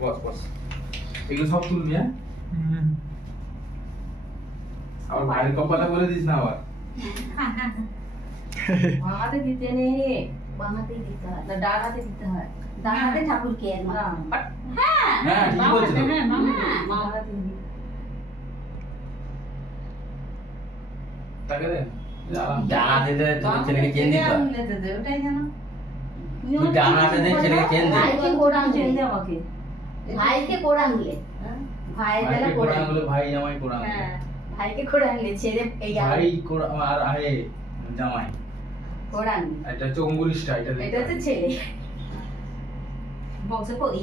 বস বস এগুলো সব তুলবি হ্যাঁ আবার ভাইয়ের কপালে বলে দিস না আবার বাংলাতে দিতে নেই বাংলাতেই দিতে হয় না ডান হাতে দিতে হয় ডান হাতে ঠাকুরকে হ্যাঁ হ্যাঁ ঠিক বলছিস হ্যাঁ বাংলাতে দিবি তাকে দে ডান হাতে দে তুমি ছেলেকে চেন দিতে হয়। ওটাই জানো তুই ডান হাতে দে ছেলেকে চেন দে। ভাইকে কোরআন চেন দে আমাকে ভাইকে কোরআন দিলে ভাই বেলা ভাইকে কোরআন কোরআন বলে ভাই জামাই কোরআন হ্যাঁ ভাইকে কোরআন দিলে ছেলে এই ভাই কোরআন আর আহে জামাই কোরআন এটা হচ্ছে অঙ্গুলিশটা এটা এটা হচ্ছে ছেলে বংশ পরি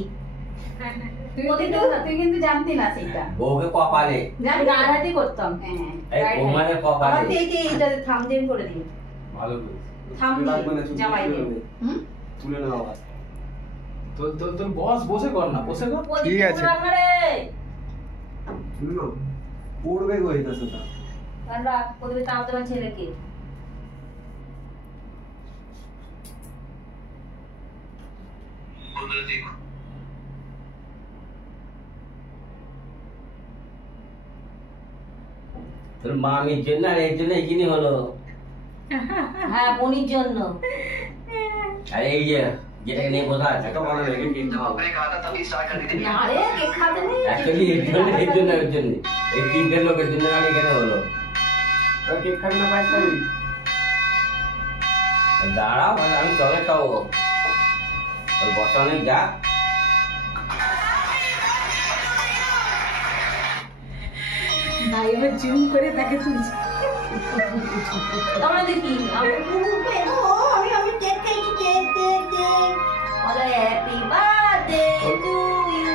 তুই কিন্তু জানতি না সেটা বউকে কপালে আমি ডান হাতে করতাম হ্যাঁ এই বৌমাদের কপালে আমার থেকে এইটা থামজেন করে দিই ভালো করে জামাই হুম তুলে নাও আবার তোর তোর তোর বস বসে কর না বসে কর ঠিক আছে। তুলে নাও পড়বে গো এটা সেটা আমরা প্রথমে তাও তোমার ছেলেকে তোর মামির জন্য আর এর জন্য এই জিনিস হলো। হ্যাঁ বোনির জন্য আর এই যে যেটাকে নিয়ে বসা আছে একটা মনে রেখে কিনতে হবে আরে কে খাতে নেই অ্যাকচুয়ালি এর জন্য এই তিনটে লোকের জন্য আমি এখানে হলো। আর কেক খাবি না পায়েস খাবি দাঁড়াও মানে আমি চলে খাবো ওর বসা অনেক যা না এবার জুম করে তাকে তুলছি আমরা দেখি আমি আমি কেক খাইছি কেক কেক কেক বলে হ্যাপি বার্থডে টু ইউ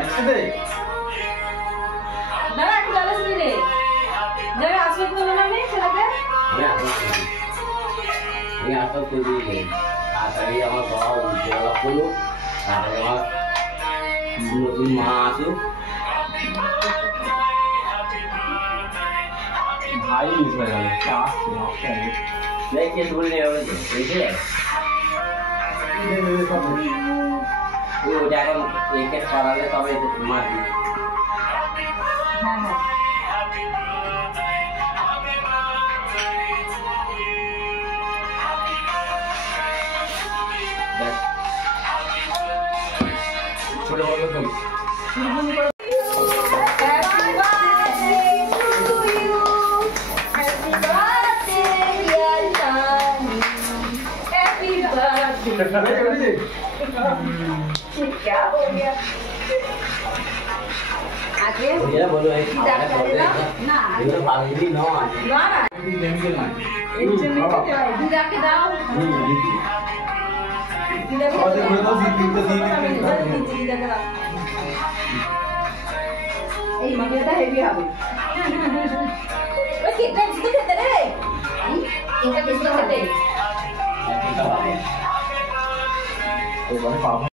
একসাথে দাঁড়া একটু জানাস নি রে যাবে আসবে তো না আমি ছেলেকে আমি আসল করি তাড়াতাড়ি আমার বাবা উজ্জ্বলা করলো তাড়াতাড়ি আমার নতুন মা আসুক ভাই মিস হয়ে গেল চাস না দেখে বললে হবে তো বুঝলে ওটা এখন একে সরালে তবে মারবি হ্যাঁ হ্যাঁ ছোট বড় তো Happy birthday to you. Happy birthday, dear Tani. Happy birthday. क्या हो गया? आगे এরা বলো এই ডাক করে না না এগুলো পাগলি নয় না না কেমিক্যাল নাই এর জন্য দিদাকে দাও দিদাকে আমাদের বলে দাও দিদিকে দিদাকে দাও এই মাগিটা হেভি হবে ওই কেকটা জিতে খেতে রে কেকটা জিতে খেতে এটা ভালো এবারে পাবো